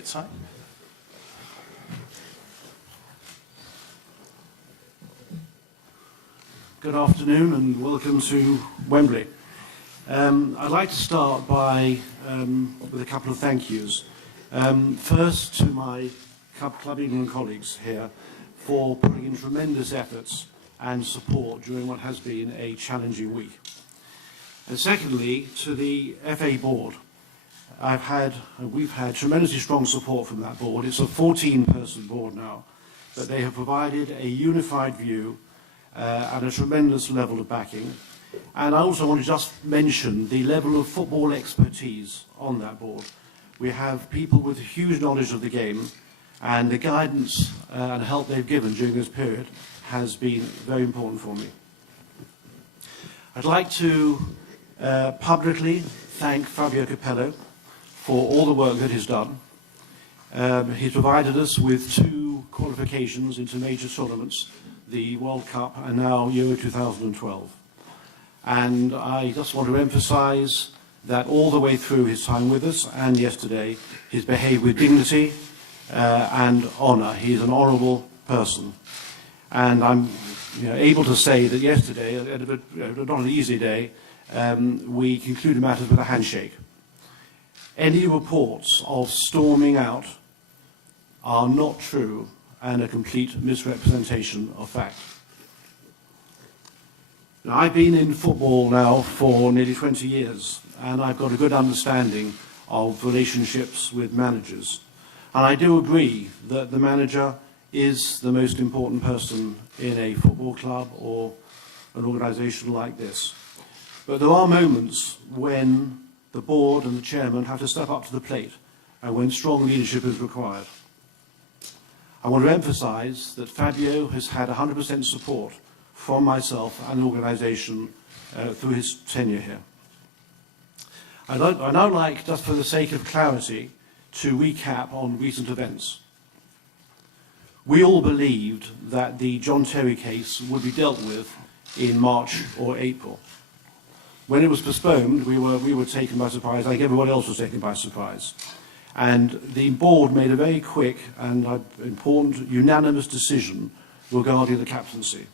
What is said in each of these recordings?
bit tight. Good afternoon and welcome to Wembley. I'd like to start with a couple of thank yous. First to my Club England colleagues here for putting in tremendous efforts and support during what has been a challenging week. And secondly, to the FA board. We've had tremendously strong support from that board. It's a 14-person board now, but they have provided a unified view and a tremendous level of backing. And I also want to just mention the level of football expertise on that board. We have people with huge knowledge of the game, and the guidance and help they've given during this period has been very important for me. I'd like to publicly thank Fabio Capello for all the work that he's done. He's provided us with 2 qualifications into major tournaments, the World Cup and now Euro 2012. And I just want to emphasize that all the way through his time with us and yesterday, he's behaved with dignity and honor. He's an honorable person. And I'm able to say that yesterday, not an easy day, we concluded matters with a handshake. Any reports of storming out are not true and a complete misrepresentation of fact. Now, I've been in football now for nearly 20 years, and I've got a good understanding of relationships with managers. And I do agree that the manager is the most important person in a football club or an organisation like this. But there are moments when the board and the chairman have to step up to the plate and when strong leadership is required. I want to emphasise that Fabio has had 100% support from myself and the organisation through his tenure here. I'd now like, just for the sake of clarity, to recap on recent events. We all believed that the John Terry case would be dealt with in March or April. When it was postponed, we were taken by surprise, like everyone else was taken by surprise. And the board made a very quick and important unanimous decision regarding the captaincy.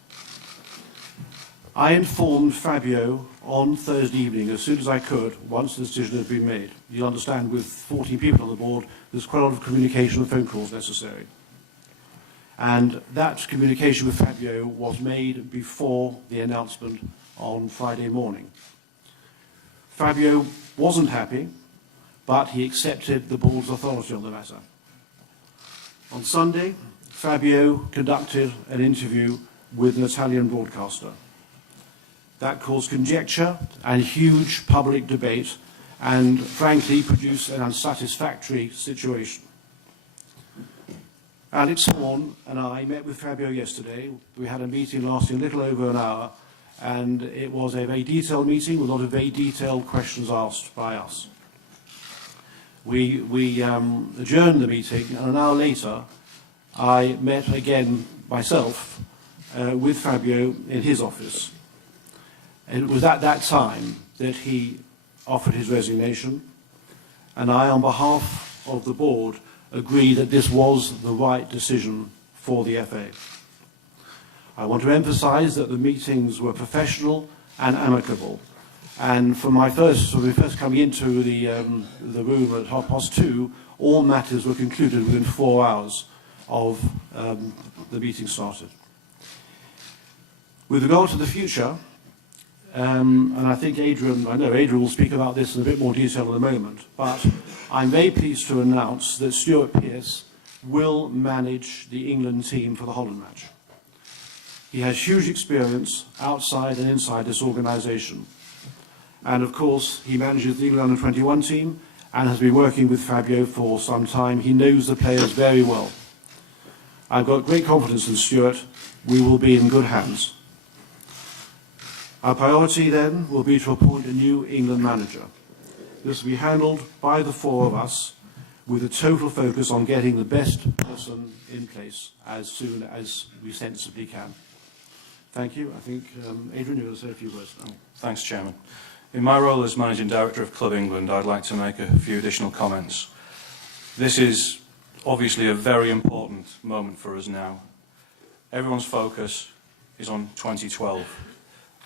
I informed Fabio on Thursday evening, as soon as I could, once the decision had been made. You'll understand, with 14 people on the board, there's quite a lot of communication and phone calls necessary. And that communication with Fabio was made before the announcement on Friday morning. Fabio wasn't happy, but he accepted the board's authority on the matter. On Sunday, Fabio conducted an interview with an Italian broadcaster. That caused conjecture and huge public debate and, frankly, produced an unsatisfactory situation. Alex Horn and I met with Fabio yesterday. We had a meeting lasting a little over an hour, and it was a very detailed meeting with a lot of very detailed questions asked by us. We adjourned the meeting, and an hour later, I met again myself with Fabio in his office. And it was at that time that he offered his resignation, and I, on behalf of the board, agreed that this was the right decision for the FA. I want to emphasise that the meetings were professional and amicable. And when we first coming into the room at 2:30, all matters were concluded within 4 hours of the meeting started. With regard to the future, and I think Adrian will speak about this in a bit more detail in a moment, but I'm very pleased to announce that Stuart Pearce will manage the England team for the Holland match. He has huge experience outside and inside this organisation. And of course, he manages the England Under-21 team and has been working with Fabio for some time. He knows the players very well. I've got great confidence in Stuart. We will be in good hands. Our priority then will be to appoint a new England manager. This will be handled by the 4 of us with a total focus on getting the best person in place as soon as we sensibly can. Thank you. I think, Adrian, you're going to say a few words now. Thanks, Chairman. In my role as Managing Director of Club England, I'd like to make a few additional comments. This is obviously a very important moment for us now. Everyone's focus is on 2012,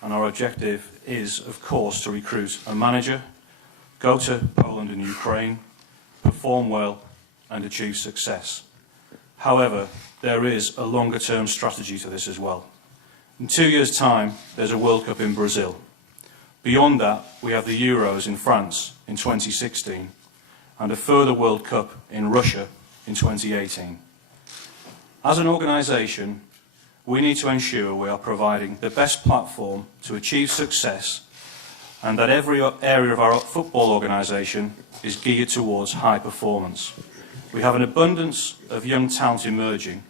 and our objective is, of course, to recruit a manager, go to Poland and Ukraine, perform well, and achieve success. However, there is a longer-term strategy to this as well. In 2 years' time, there's a World Cup in Brazil. Beyond that, we have the Euros in France in 2016, and a further World Cup in Russia in 2018. As an organisation, we need to ensure we are providing the best platform to achieve success, and that every area of our football organisation is geared towards high performance. We have an abundance of young talent emerging,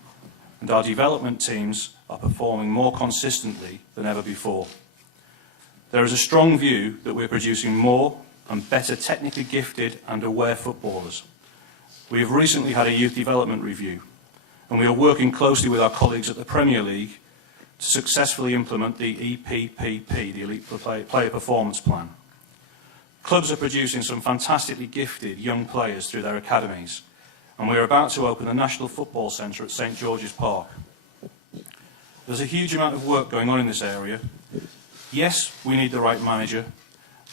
and our development teams are performing more consistently than ever before. There is a strong view that we're producing more and better technically gifted and aware footballers. We have recently had a youth development review, and we are working closely with our colleagues at the Premier League to successfully implement the EPPP, the Elite Player Performance Plan. Clubs are producing some fantastically gifted young players through their academies, and we are about to open the National Football Centre at St George's Park. There's a huge amount of work going on in this area. Yes, we need the right manager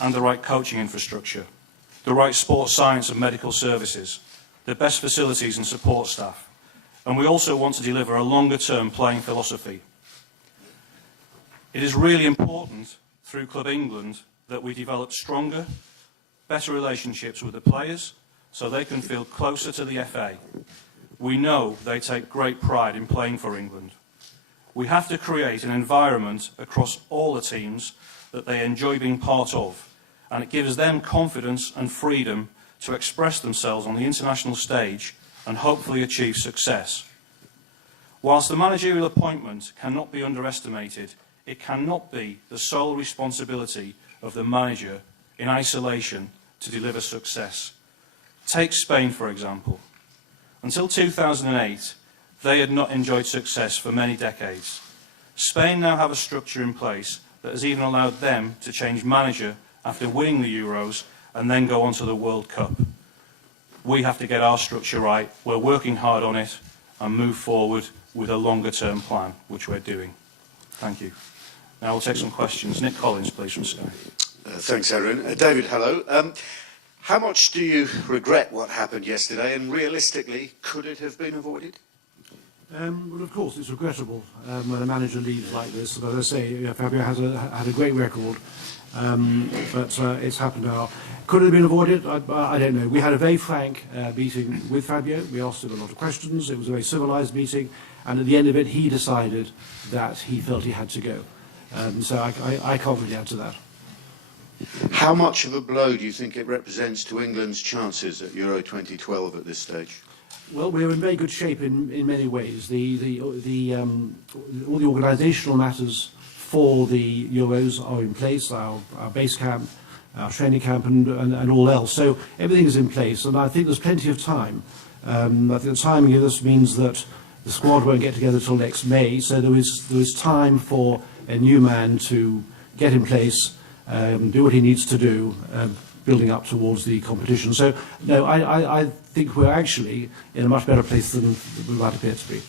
and the right coaching infrastructure, the right sports science and medical services, the best facilities and support staff, and we also want to deliver a longer-term playing philosophy. It is really important through Club England that we develop stronger, better relationships with the players so they can feel closer to the FA. We know they take great pride in playing for England. We have to create an environment across all the teams that they enjoy being part of, and it gives them confidence and freedom to express themselves on the international stage and hopefully achieve success. Whilst the managerial appointment cannot be underestimated, it cannot be the sole responsibility of the manager in isolation to deliver success. Take Spain, for example. Until 2008, they had not enjoyed success for many decades. Spain now have a structure in place that has even allowed them to change manager after winning the Euros and then go on to the World Cup. We have to get our structure right. We're working hard on it and move forward with a longer-term plan, which we're doing. Thank you. Now we'll take some questions. Nick Collins, please, from Sky. Thanks, Aaron. David, hello. How much do you regret what happened yesterday, and realistically, could it have been avoided? Well, of course, it's regrettable when a manager leaves like this. But as I say, Fabio had a great record, but it's happened now. Could it have been avoided? I don't know. We had a very frank meeting with Fabio. We asked him a lot of questions. It was a very civilised meeting, and at the end of it, he decided that he felt he had to go. So I can't really add to that. How much of a blow do you think it represents to England's chances at Euro 2012 at this stage? Well, we're in very good shape in many ways. All the organisational matters for the Euros are in place, our base camp, our training camp and all else. So everything is in place, and I think there's plenty of time. I think the timing of this means that the squad won't get together till next May, so there is time for a new man to get in place, do what he needs to do, building up towards the competition. So, no, I think we're actually in a much better place than we might appear to be.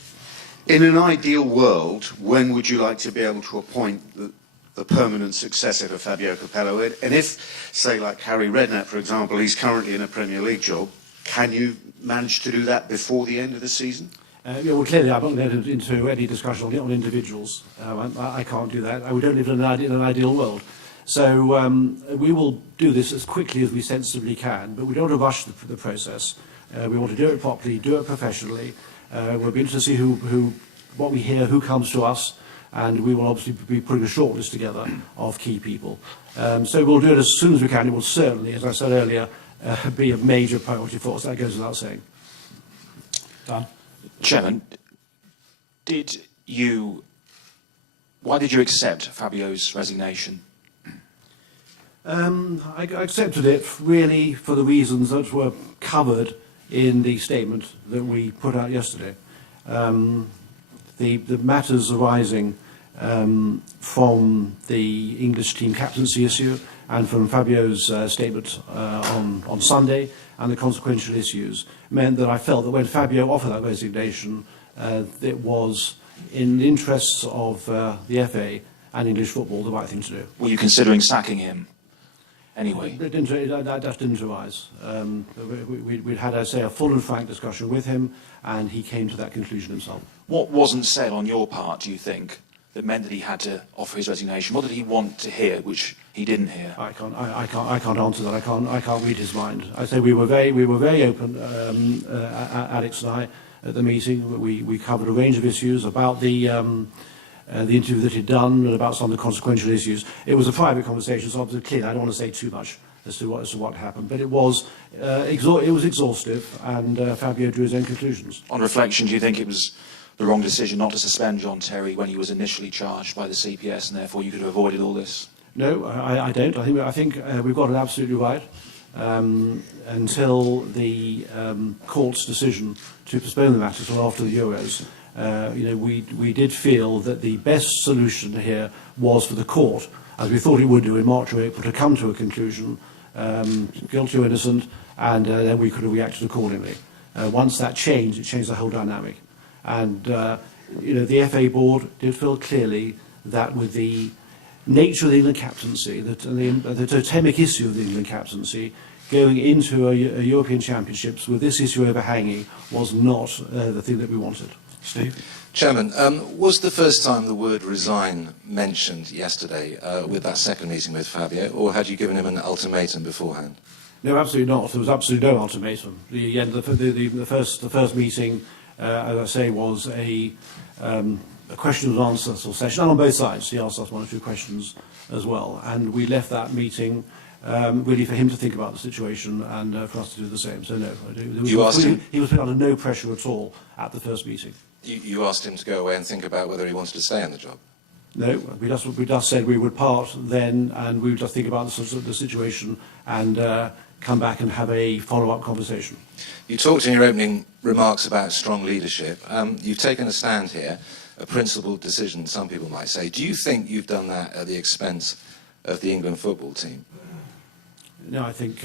In an ideal world, when would you like to be able to appoint the permanent successor to Fabio Capello? And if, say, like Harry Redknapp, for example, he's currently in a Premier League job, can you manage to do that before the end of the season? Yeah, well, clearly, I'm not going to into any discussion on individuals. I can't do that. We don't live in an ideal world. So we will do this as quickly as we sensibly can, but we don't want to rush the process. We want to do it properly, do it professionally. We'll be interested to see what we hear, who comes to us, and we will obviously be putting a shortlist together of key people. So we'll do it as soon as we can. It will certainly, as I said earlier, be a major priority for us. That goes without saying. Dan? Chairman, why did you accept Fabio's resignation? I accepted it really for the reasons that were covered in the statement that we put out yesterday. The matters arising from the English team captaincy issue and from Fabio's statement on Sunday, and the consequential issues meant that I felt that when Fabio offered that resignation, it was in the interests of the FA and English football the right thing to do. Were you considering sacking him anyway? That didn't arise. We'd had, I say, a full and frank discussion with him, and he came to that conclusion himself. What wasn't said on your part, do you think, that meant that he had to offer his resignation? What did he want to hear, which he didn't hear? I can't answer that. I can't read his mind. I say we were very open, Alex and I, at the meeting. We covered a range of issues about the interview that he'd done and about some of the consequential issues. It was a private conversation, so obviously clearly I don't want to say too much as to what happened. But it was exhaustive, and Fabio drew his own conclusions. On reflection, do you think it was the wrong decision not to suspend John Terry when he was initially charged by the CPS, and therefore you could have avoided all this? No, I don't. I think we've got it absolutely right. Until the court's decision to postpone the matter till after the Euros, we did feel that the best solution here was for the court, as we thought it would do in March or April, to come to a conclusion, guilty or innocent, and then we could have reacted accordingly. Once that changed, it changed the whole dynamic. And the FA board did feel clearly that with the nature of the England captaincy, the totemic issue of the England captaincy, going into a European Championships with this issue overhanging was not the thing that we wanted. Steve? Chairman, was the first time the word resign mentioned yesterday with that second meeting with Fabio, or had you given him an ultimatum beforehand? No, absolutely not. There was absolutely no ultimatum. The first meeting, as I say, was a question and answer sort of session, and on both sides. He asked us one or two questions as well, and we left that meeting really for him to think about the situation and for us to do the same. So no, he was put under no pressure at all at the first meeting. You asked him to go away and think about whether he wanted to stay on the job? No, we just said we would part then, and we would just think about the situation and come back and have a follow-up conversation. You talked in your opening remarks about strong leadership. You've taken a stand here, a principled decision, some people might say. Do you think you've done that at the expense of the England football team? No, I think,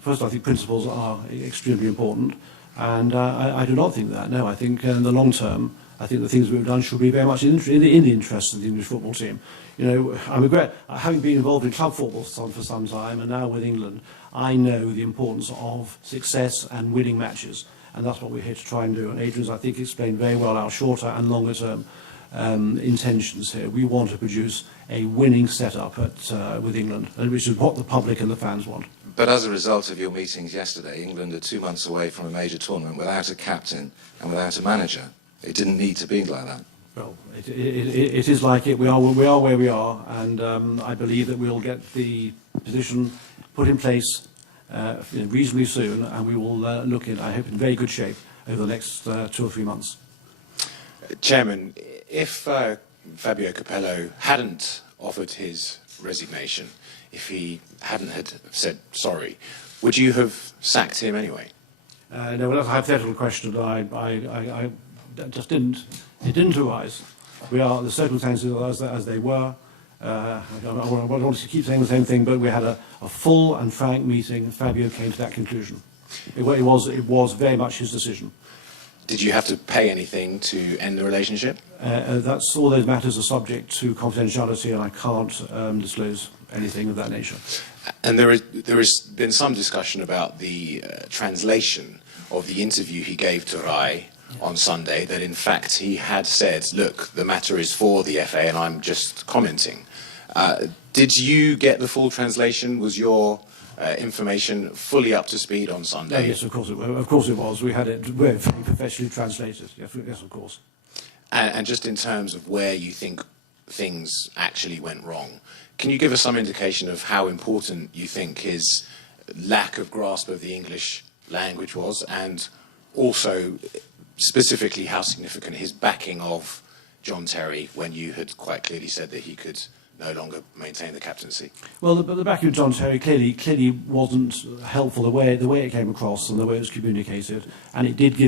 first I think principles are extremely important, and I do not think that. No, I think in the long term, I think the things we've done should be very much in the interest of the English football team. I regret, having been involved in club football for some time, and now with England, I know the importance of success and winning matches, and that's what we're here to try and do. And Adrian's, I think, explained very well our shorter and longer term intentions here. We want to produce a winning setup with England, which is what the public and the fans want. But as a result of your meetings yesterday, England are 2 months away from a major tournament without a captain and without a manager. It didn't need to be like that. Well, it is like it. We are where we are, and I believe that we'll get the position put in place reasonably soon, and we will look in, I hope, in very good shape over the next 2 or 3 months. Chairman, if Fabio Capello hadn't offered his resignation, if he hadn't had said sorry, would you have sacked him anyway? No, well, that's a hypothetical question. I just didn't. It didn't arise. The circumstances as they were. I don't want to keep saying the same thing, but we had a full and frank meeting. Fabio came to that conclusion. It was very much his decision. Did you have to pay anything to end the relationship? That's all those matters are subject to confidentiality, and I can't disclose anything of that nature. And there has been some discussion about the translation of the interview he gave to Rai on Sunday, that in fact he had said, look, the matter is for the FA and I'm just commenting. Did you get the full translation? Was your information fully up to speed on Sunday? Oh, yes, of course it was. We had it very professionally translated. Yes, of course. And just in terms of where you think things actually went wrong, can you give us some indication of how important you think his lack of grasp of the English language was, and also specifically how significant his backing of John Terry when you had quite clearly said that he could no longer maintain the captaincy? Well, the backing of John Terry clearly wasn't helpful the way it came across and the way it was communicated, and it did give